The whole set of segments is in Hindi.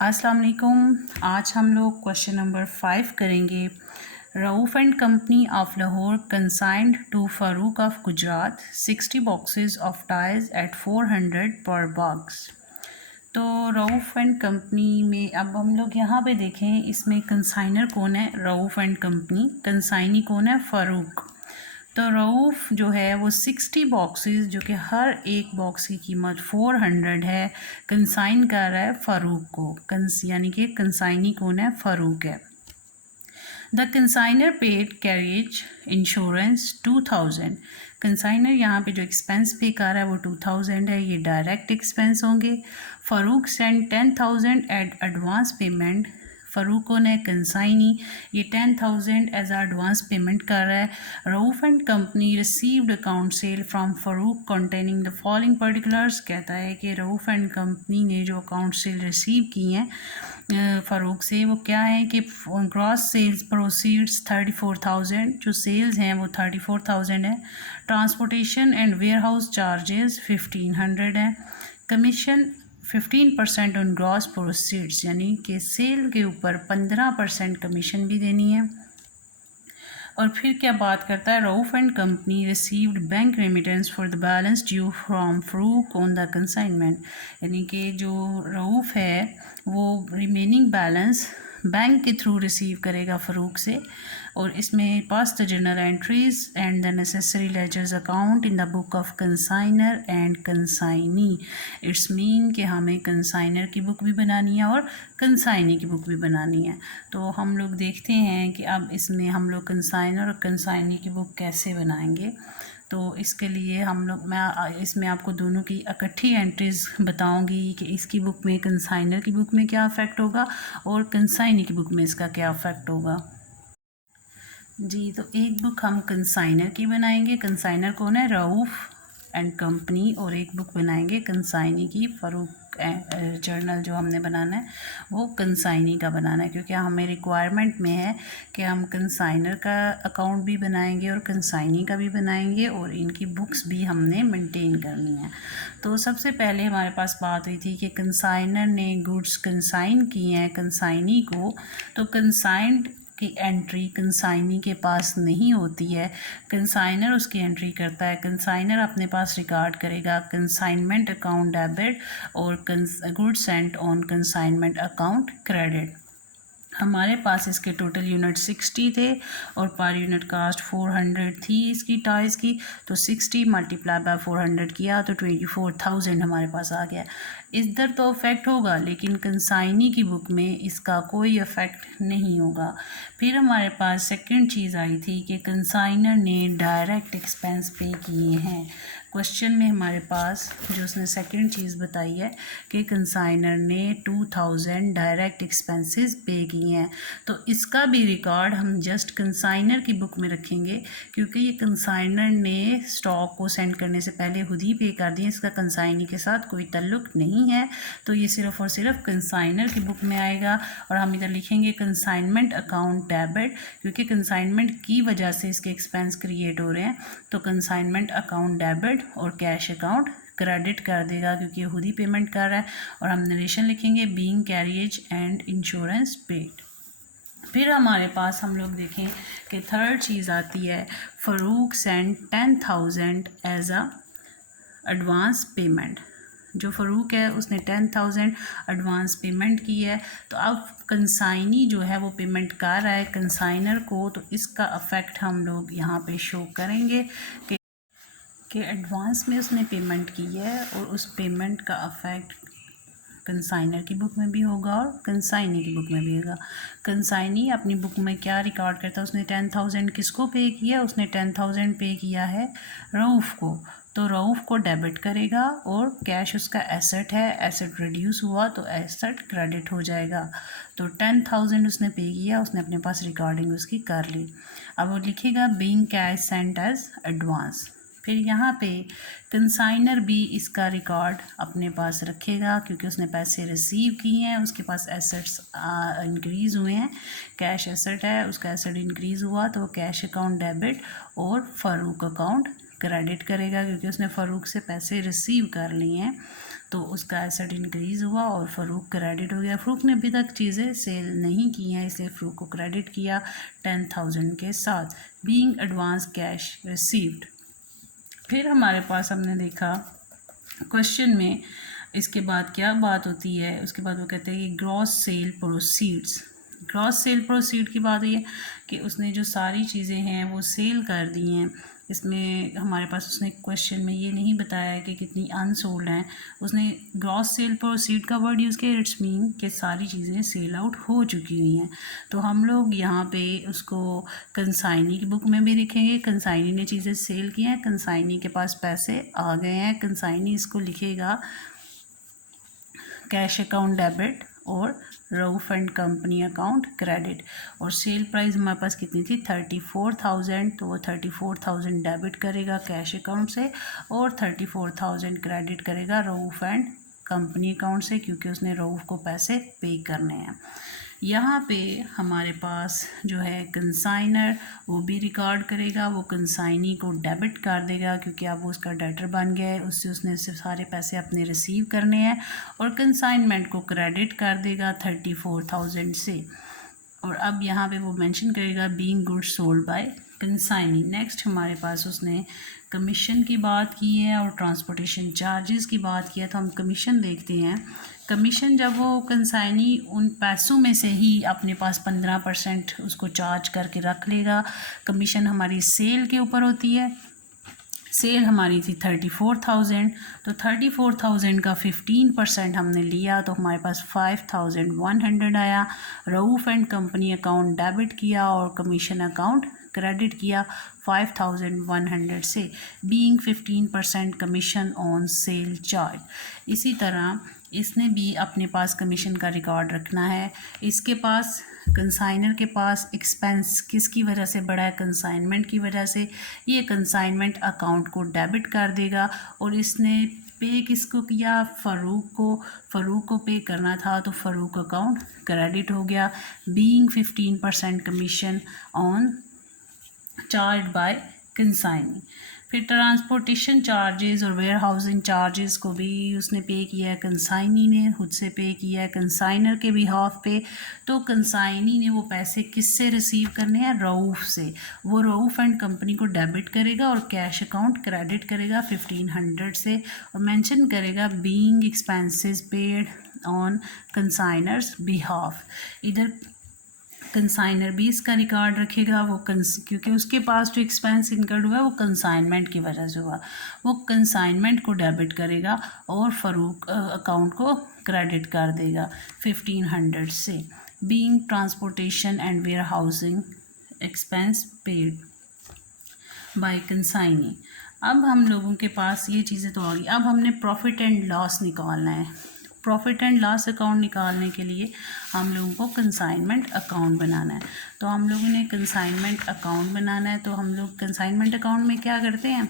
अस्सलाम वालेकुम। आज हम लोग क्वेश्चन नंबर 5 करेंगे। Rauf and company of Lahore consigned to Farooq of Gujarat 60 boxes of tyres at 400 per box. तो रऊफ़ एंड कंपनी में अब हम लोग यहाँ पे देखें, इसमें कंसाइनर कौन है? Rauf and company. कंसाइनी कौन है? फ़ारूक। तो रऊफ़ जो है वो 60 बॉक्सेस, जो कि हर एक बॉक्स की कीमत 400 है, कंसाइन कर रहा है फ़ारूक को। यानी कि कंसाइनी कौन है? फ़ारूक है। The consignor paid carriage insurance 2000। Consignor यहाँ पे जो एक्सपेंस पे कर रहा है वो 2000 है, ये डायरेक्ट एक्सपेंस होंगे। Farooq send 10,000 at advance payment. Farooq कौन है? कंसाइनी। ये 10,000 एज एडवांस पेमेंट कर रहा है। Rauf and company received account cell from Farooq containing the following particulars. कहता है कि रऊफ़ एंड कंपनी ने जो अकाउंट सेल रिसीव की हैं फ़ारूक से, वो क्या है कि ग्रॉस सेल्स प्रोसीड्स 34,000, जो सेल्स हैं वो 34,000 है। Transportation and warehouse charges 1,500 हैं। कमीशन 15% ऑन ग्रॉस प्रोसीड्स, यानी कि सेल के ऊपर 15% कमीशन भी देनी है। और फिर क्या बात करता है? Rauf and company received bank remittance for the balance due from Farooq on the consignment. यानी कि जो रऊफ़ है वो रिमेनिंग बैलेंस बैंक के थ्रू रिसीव करेगा फ़ारूक से। और इसमें pass the journal entries and the necessary ledgers account in the book of consigner and consignee. It's mean कि हमें कंसाइनर की बुक भी बनानी है और कंसाइनी की बुक भी बनानी है। तो हम लोग देखते हैं कि अब इसमें हम लोग कंसाइनर और कंसाइनी की बुक कैसे बनाएंगे। तो इसके लिए मैं इसमें आपको दोनों की इकट्ठी एंट्रीज़ बताऊंगी कि इसकी बुक में, कंसाइनर की बुक में क्या अफेक्ट होगा और कंसाइनी की बुक में इसका क्या अफेक्ट होगा। जी, तो एक बुक हम कंसाइनर की बनाएंगे। कंसाइनर कौन है? Rauf and company. और एक बुक बनाएंगे कंसाइनी की। फ़ारूक जर्नल जो हमने बनाना है वो कंसाइनी का बनाना है, क्योंकि हमें रिक्वायरमेंट में है कि हम कंसाइनर का अकाउंट भी बनाएंगे और कंसाइनी का भी बनाएंगे, और इनकी बुक्स भी हमने मेंटेन करनी है। तो सबसे पहले हमारे पास बात हुई थी कि कंसाइनर ने गुड्स कंसाइन किए हैं कंसाइनी को, तो कंसाइंड की एंट्री कंसाइनी के पास नहीं होती है। कंसाइनर उसकी एंट्री करता है। कंसाइनर अपने पास रिकॉर्ड करेगा कंसाइनमेंट अकाउंट डेबिट और goods Saint on consignment account credit. हमारे पास इसके टोटल यूनिट 60 थे और पर यूनिट कास्ट 400 थी इसकी टाइज की। तो 60 मल्टीप्लाई बाय 400 किया तो 24,000 हमारे पास आ गया। इधर तो अफेक्ट होगा, लेकिन कंसाइनी की बुक में इसका कोई अफेक्ट नहीं होगा। फिर हमारे पास सेकंड चीज़ आई थी कि कंसाइनर ने डायरेक्ट एक्सपेंस पे किए हैं। क्वेश्चन में हमारे पास जो उसने सेकंड चीज़ बताई है कि कंसाइनर ने 2000 डायरेक्ट एक्सपेंसेस पे किए हैं, तो इसका भी रिकॉर्ड हम जस्ट कंसाइनर की बुक में रखेंगे, क्योंकि ये कंसाइनर ने स्टॉक को सेंड करने से पहले खुद ही पे कर दिए। इसका कंसाइनी के साथ कोई ताल्लुक नहीं है, तो ये सिर्फ़ और सिर्फ कंसाइनर की बुक में आएगा। और हम इधर लिखेंगे कंसाइनमेंट अकाउंट डेबिट, क्योंकि कंसाइनमेंट की वजह से इसके एक्सपेंस क्रिएट हो रहे हैं। तो कंसाइनमेंट अकाउंट डेबिट और कैश अकाउंट क्रेडिट कर देगा, क्योंकि खुद ही पेमेंट कर रहा है। और हम नरेशन लिखेंगे being carriage and insurance paid. फिर हमारे पास हम लोग देखें कि थर्ड चीज़ आती है Farooq send 10,000 as a advance payment. जो फ़ारूक है उसने 10,000 एडवांस पेमेंट की है। तो अब कंसाइनी जो है वो पेमेंट कर रहा है कंसाइनर को, तो इसका अफेक्ट हम लोग यहाँ पे शो करेंगे कि एडवांस में उसने पेमेंट की है, और उस पेमेंट का अफेक्ट कंसाइनर की बुक में भी होगा और कंसाइनी की बुक में भी होगा। कंसाइनी अपनी बुक में क्या रिकॉर्ड करता है? उसने 10,000 किसको पे किया? उसने 10,000 पे किया है रऊफ़ को, तो रऊफ़ को डेबिट करेगा, और कैश उसका एसेट है, एसेट रिड्यूस हुआ तो एसेट क्रेडिट हो जाएगा। तो 10,000 उसने पे किया, उसने अपने पास रिकॉर्डिंग उसकी कर ली। अब वो लिखेगा being cash sent as advance. फिर यहाँ पे कंसाइनर भी इसका रिकॉर्ड अपने पास रखेगा, क्योंकि उसने पैसे रिसीव किए हैं, उसके पास एसेट्स इंक्रीज़ हुए हैं। कैश एसेट है, उसका एसेट इंक्रीज़ हुआ तो कैश अकाउंट डेबिट और फ़ारूक अकाउंट क्रेडिट करेगा, क्योंकि उसने फ़ारूक से पैसे रिसीव कर लिए हैं। तो उसका एसेट इंक्रीज़ हुआ और फ़ारूक क्रेडिट हो गया। फ़ारूक ने अभी तक चीज़ें सेल नहीं की हैं, इसलिए फ़ारूक को क्रेडिट किया 10,000 के साथ। Being advance cash received. फिर हमारे पास हमने देखा क्वेश्चन में इसके बाद क्या बात होती है, उसके बाद वो कहते हैं कि gross sale proceeds. Gross sale proceed की बात हुई है कि उसने जो सारी चीज़ें हैं वो सेल कर दी हैं। इसमें हमारे पास उसने क्वेश्चन में ये नहीं बताया है कि कितनी अनसोल्ड हैं। उसने ग्रॉस सेल प्रोसीड का वर्ड यूज़ किया, इट्स मीन कि सारी चीज़ें सेल आउट हो चुकी हुई हैं। तो हम लोग यहाँ पे उसको कंसाइनी की बुक में भी लिखेंगे, कंसाइनी ने चीज़ें सेल की हैं, कंसाइनी के पास पैसे आ गए हैं। कंसाइनी इसको लिखेगा कैश अकाउंट डेबिट और Rauf and company account credit. और सेल प्राइस हमारे पास कितनी थी 34,000, तो वो 34,000 डेबिट करेगा कैश अकाउंट से और 34,000 क्रेडिट करेगा रऊफ एंड कंपनी अकाउंट से, क्योंकि उसने रऊफ को पैसे पे करने हैं। यहाँ पे हमारे पास जो है कंसाइनर वो भी रिकॉर्ड करेगा, वो कंसाइनी को डेबिट कर देगा क्योंकि अब वो उसका डेटर बन गया है, उससे उसने सिर्फ सारे पैसे अपने रिसीव करने हैं। और कंसाइनमेंट को क्रेडिट कर देगा 34,000 से। और अब यहाँ पे वो मेंशन करेगा being goods sold by consignee. Next हमारे पास उसने कमीशन की बात की है और ट्रांसपोर्टेशन चार्जेस की बात की है। तो हम कमीशन देखते हैं। कमीशन जब वो कंसाइनी उन पैसों में से ही अपने पास 15% उसको चार्ज करके रख लेगा। कमीशन हमारी सेल के ऊपर होती है। सेल हमारी थी 34,000, तो 34,000 का 15% हमने लिया तो हमारे पास 5,100 आया। Rauf and company account debit किया और कमीशन अकाउंट क्रेडिट किया 5,100 से। Being 15% commission on sale charge. इसी तरह इसने भी अपने पास कमीशन का रिकॉर्ड रखना है। इसके पास कंसाइनर के पास एक्सपेंस किसकी वजह से बढ़ा है, कंसाइनमेंट की वजह से। ये कंसाइनमेंट अकाउंट को डेबिट कर देगा और इसने पे किसको किया, फ़ारूक को। फ़ारूक को पे करना था तो फ़ारूक अकाउंट क्रेडिट हो गया। Being 15% commission on charge by consignee. फिर ट्रांसपोर्टेशन चार्जेस और वेयर हाउसिंग चार्जेस को भी उसने पे किया है, कंसाइनी ने खुद से पे किया है कंसाइनर के बिहाफ पे। तो कंसाइनी ने वो पैसे किससे रिसीव करने हैं, रऊफ से। वो रऊफ एंड कंपनी को डेबिट करेगा और कैश अकाउंट क्रेडिट करेगा 1,500 से और मेंशन करेगा being expenses paid on consignors behalf. इधर कंसाइनर भी इसका रिकॉर्ड रखेगा। वो क्योंकि उसके पास जो एक्सपेंस इनकर्ड हुआ है वो कंसाइनमेंट की वजह से हुआ, वो कंसाइनमेंट को डेबिट करेगा और फ़ारूक अकाउंट को क्रेडिट कर देगा 1,500 से। Being transportation and warehousing expense paid by consignee. अब हम लोगों के पास ये चीज़ें तो आ गई। अब हमने प्रॉफिट एंड लॉस निकालना है। प्रॉफिट एंड लॉस अकाउंट निकालने के लिए हम लोगों को कंसाइनमेंट अकाउंट बनाना है। तो हम लोगों ने कंसाइनमेंट अकाउंट बनाना है। तो हम लोग कंसाइनमेंट अकाउंट में क्या करते हैं,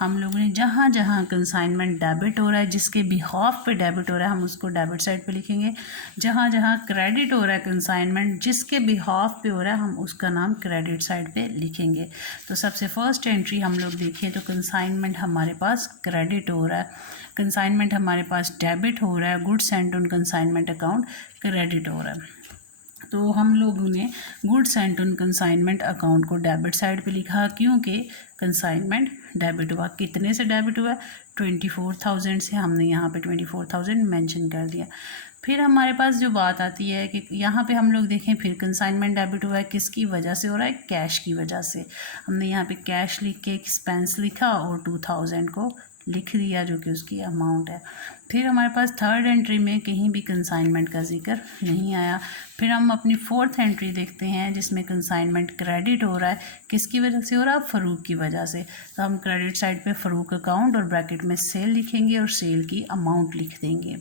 हम लोगों ने जहाँ जहाँ कंसाइनमेंट डेबिट हो रहा है, जिसके बिहाफ पे डेबिट हो रहा है हम उसको डेबिट साइड पे लिखेंगे। जहाँ जहाँ क्रेडिट हो रहा है कंसाइनमेंट जिसके बिहाफ पे हो रहा है हम उसका नाम क्रेडिट साइड पे लिखेंगे। तो सबसे फर्स्ट एंट्री हम लोग देखें तो कंसाइनमेंट हमारे पास क्रेडिट हो रहा है, कंसाइनमेंट हमारे पास डेबिट हो रहा है, goods Saint on consignment account credit हो रहा है। तो हम लोगों ने goods Saint on consignment account को डेबिट साइड पे लिखा क्योंकि कंसाइनमेंट डेबिट हुआ। कितने से डेबिट हुआ, 24,000 से। हमने यहाँ पे 24,000 मेंशन कर दिया। फिर हमारे पास जो बात आती है कि यहाँ पे हम लोग देखें फिर कंसाइनमेंट डेबिट हुआ है, किसकी वजह से हो रहा है, कैश की वजह से। हमने यहाँ पे कैश लिख के एक्सपेंस लिखा और 2,000 को लिख दिया जो कि उसकी अमाउंट है। फिर हमारे पास थर्ड एंट्री में कहीं भी कंसाइनमेंट का जिक्र नहीं आया। फिर हम अपनी फोर्थ एंट्री देखते हैं जिसमें कंसाइनमेंट क्रेडिट हो रहा है, किसकी वजह से हो रहा है, फ़ारूक की वजह से। तो हम क्रेडिट साइड पे फ़ारूक अकाउंट और ब्रैकेट में सेल लिखेंगे और सेल की अमाउंट लिख देंगे।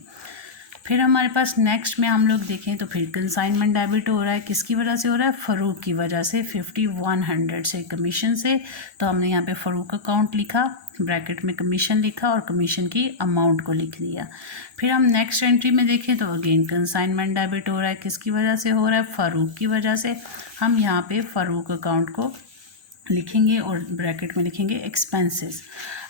फिर हमारे पास नेक्स्ट में हम लोग देखें तो फिर कंसाइनमेंट डेबिट हो रहा है, किसकी वजह से हो रहा है, फ़ारूक की वजह से 5,100 से कमीशन से। तो हमने यहाँ पे फ़ारूक अकाउंट लिखा, ब्रैकेट में कमीशन लिखा और कमीशन की अमाउंट को लिख दिया। फिर हम नेक्स्ट एंट्री में देखें तो अगेन कंसाइनमेंट डेबिट हो रहा है, किसकी वजह से हो रहा है, फ़ारूक की वजह से। हम यहाँ पे फ़ारूक अकाउंट को लिखेंगे और ब्रैकेट में लिखेंगे एक्सपेंसेस।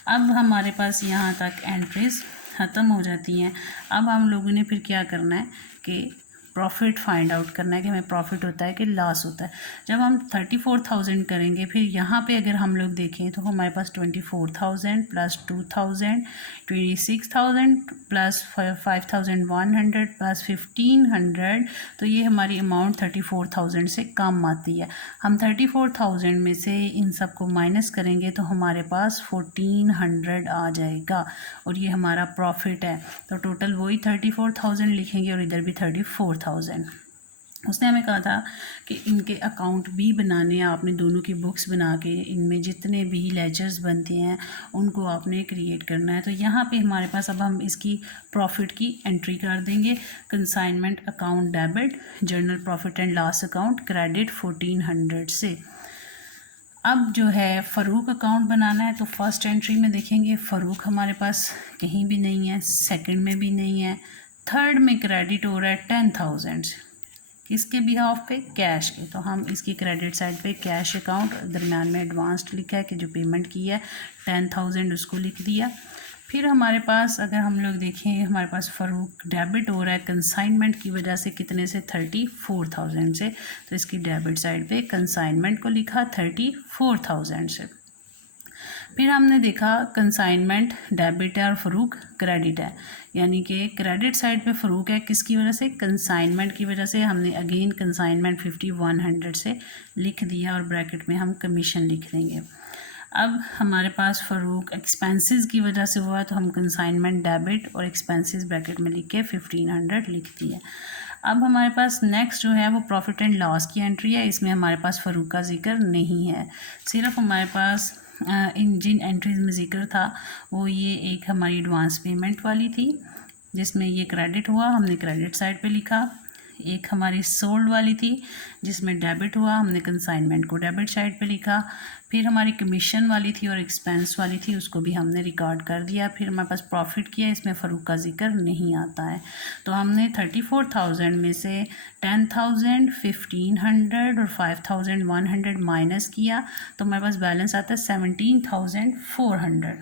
अब हमारे पास यहाँ तक एंट्रीज ख़त्म हो जाती हैं। अब हम लोगों ने फिर क्या करना है कि प्रॉफिट फाइंड आउट करना है कि हमें प्रॉफिट होता है कि लॉस होता है। जब हम 34,000 करेंगे, फिर यहाँ पे अगर हम लोग देखें तो हमारे पास 24,000 प्लस 2,000 26,000 प्लस 5,100 प्लस 1,500, तो ये हमारी अमाउंट 34,000 से कम आती है। हम 34,000 में से इन सब को माइनस करेंगे तो हमारे पास 1,400 आ जाएगा और ये हमारा प्रॉफिट है। तो टोटल वही 34,000 लिखेंगे और इधर भी 34,000। उसने हमें कहा था कि इनके अकाउंट भी बनाने हैं, आपने दोनों की बुक्स बना के इनमें जितने भी लेजर्स बनते हैं उनको आपने क्रिएट करना है। तो यहाँ पे हमारे पास अब हम इसकी प्रॉफिट की एंट्री कर देंगे। Consignment account debit, journal profit and loss account credit 1,400 से। अब जो है फ़ारूक अकाउंट बनाना है, तो फर्स्ट एंट्री में देखेंगे फ़ारूक हमारे पास कहीं भी नहीं है, सेकंड में भी नहीं है, थर्ड में क्रेडिट हो रहा है 10,000 किसके बिहाफ पे, कैश के। तो हम इसकी क्रेडिट साइड पे कैश अकाउंट, दरम्यान में एडवांस्ड लिखा है कि जो पेमेंट की है 10,000 उसको लिख दिया। फिर हमारे पास अगर हम लोग देखें हमारे पास फ़ारूक डेबिट हो रहा है कंसाइनमेंट की वजह से, कितने से, 34,000 से। तो इसकी डेबिट साइड पे कंसाइनमेंट को लिखा 34,000 से। फिर हमने देखा कंसाइनमेंट डेबिट है और फ़ारूक क्रेडिट है, यानी कि क्रेडिट साइड पे फ़ारूक है किसकी वजह से, कंसाइनमेंट की वजह से। हमने अगेन कंसाइनमेंट 5,100 से लिख दिया और ब्रैकेट में हम कमीशन लिख देंगे। अब हमारे पास फ़ारूक एक्सपेंसेस की वजह से हुआ, तो हम कंसाइनमेंट डेबिट और एक्सपेंसेस ब्रैकेट में लिख के 1,500 लिख दिया। अब हमारे पास नेक्स्ट जो है वो प्रॉफिट एंड लॉस की एंट्री है। इसमें हमारे पास फ़ारूक का जिक्र नहीं है, सिर्फ हमारे पास इन जिन एंट्रीज़ में ज़िक्र था वो ये एक हमारी एडवांस पेमेंट वाली थी जिसमें ये क्रेडिट हुआ, हमने क्रेडिट साइड पे लिखा। एक हमारी सोल्ड वाली थी जिसमें डेबिट हुआ, हमने कंसाइनमेंट को डेबिट साइड पे लिखा। फिर हमारी कमीशन वाली थी और एक्सपेंस वाली थी, उसको भी हमने रिकॉर्ड कर दिया। फिर हमारे पास प्रॉफिट किया, इसमें फ़ारूक का जिक्र नहीं आता है। तो हमने 34,000 में से 10,000, 1,500 और 5,100 माइनस किया, तो हमारे पास बैलेंस आता है 17,400।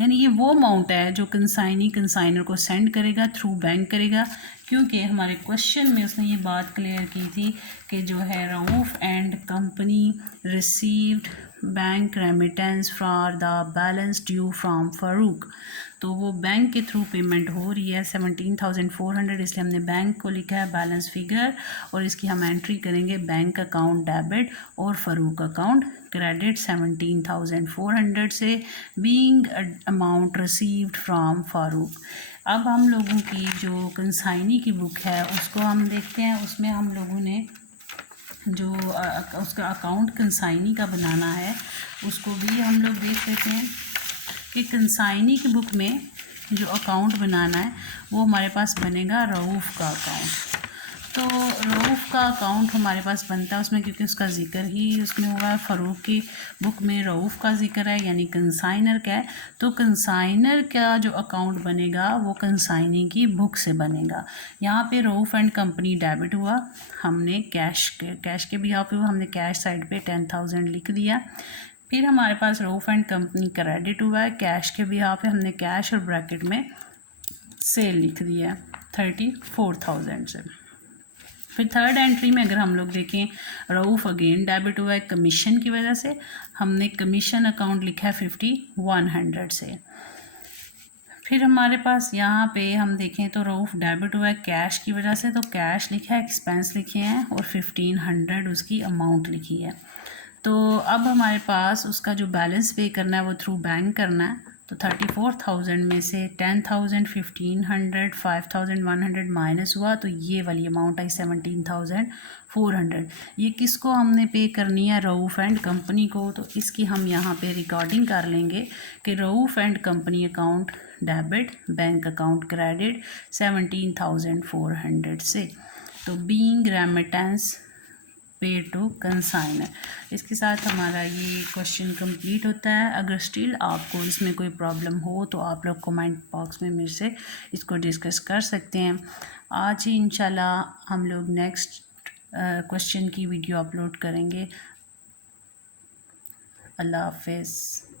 यानी ये वो अमाउंट है जो कंसाइनी कंसाइनर को सेंड करेगा, थ्रू बैंक करेगा, क्योंकि हमारे क्वेश्चन में उसने ये बात क्लियर की थी कि जो है Rauf and company received bank remittance for the balance due from Farooq. तो वो बैंक के थ्रू पेमेंट हो रही है 17,400, इसलिए हमने बैंक को लिखा है बैलेंस फिगर और इसकी हम एंट्री करेंगे बैंक अकाउंट डेबिट और फ़ारूक अकाउंट क्रेडिट 17,400 से, being amount received from Farooq. अब हम लोगों की जो कंसाइनी की बुक है उसको हम देखते हैं। उसमें हम लोगों ने जो उसका अकाउंट कंसाइनी का बनाना है उसको भी हम लोग देख लेते हैं कि कंसाइनी की बुक में जो अकाउंट बनाना है वो हमारे पास बनेगा रऊफ़ का अकाउंट। तो रऊफ़ का अकाउंट हमारे पास बनता है उसमें, क्योंकि उसका ज़िक्र ही उसमें हुआ है। फ़ारूक की बुक में रऊफ़ का ज़िक्र है, यानी कंसाइनर का है। तो कंसाइनर का जो अकाउंट बनेगा वो कंसाइनी की बुक से बनेगा। यहाँ पे रऊफ़ एंड कंपनी डेबिट हुआ, हमने कैश के बिहाफ पे हमने कैश साइड पे 10,000 लिख दिया। फिर हमारे पास रऊफ़ एंड कंपनी क्रेडिट हुआ है, कैश के बिहाफ पे हमने कैश और ब्रैकेट में सेल लिख दिया 34,000 से। फिर थर्ड एंट्री में अगर हम लोग देखें रऊफ़ अगेन डेबिट हुआ है कमीशन की वजह से, हमने कमीशन अकाउंट लिखा है 5,100 से। फिर हमारे पास यहाँ पे हम देखें तो रऊफ़ डेबिट हुआ है कैश की वजह से, तो कैश लिखा है, एक्सपेंस लिखे हैं और 1,500 उसकी अमाउंट लिखी है। तो अब हमारे पास उसका जो बैलेंस पे करना है वो थ्रू बैंक करना है। तो 34,000 में से 10,000, 1,500, 5,100 माइनस हुआ, तो ये वाली अमाउंट आई 17,400। ये किसको हमने पे करनी है, रऊफ़ एंड कंपनी को। तो इसकी हम यहाँ पे रिकॉर्डिंग कर लेंगे कि Rauf and company account debit, bank account credit 17,400 से। तो बीइंग रेमिटेंस पे टू कंसाइनर। इसके साथ हमारा ये क्वेश्चन कंप्लीट होता है। अगर स्टिल आपको इसमें कोई प्रॉब्लम हो तो आप लोग कमेंट बॉक्स में मेरे से इसको डिस्कस कर सकते हैं। आज ही इंशाल्लाह हम लोग नेक्स्ट क्वेश्चन की वीडियो अपलोड करेंगे। अल्लाह हाफ़िज़।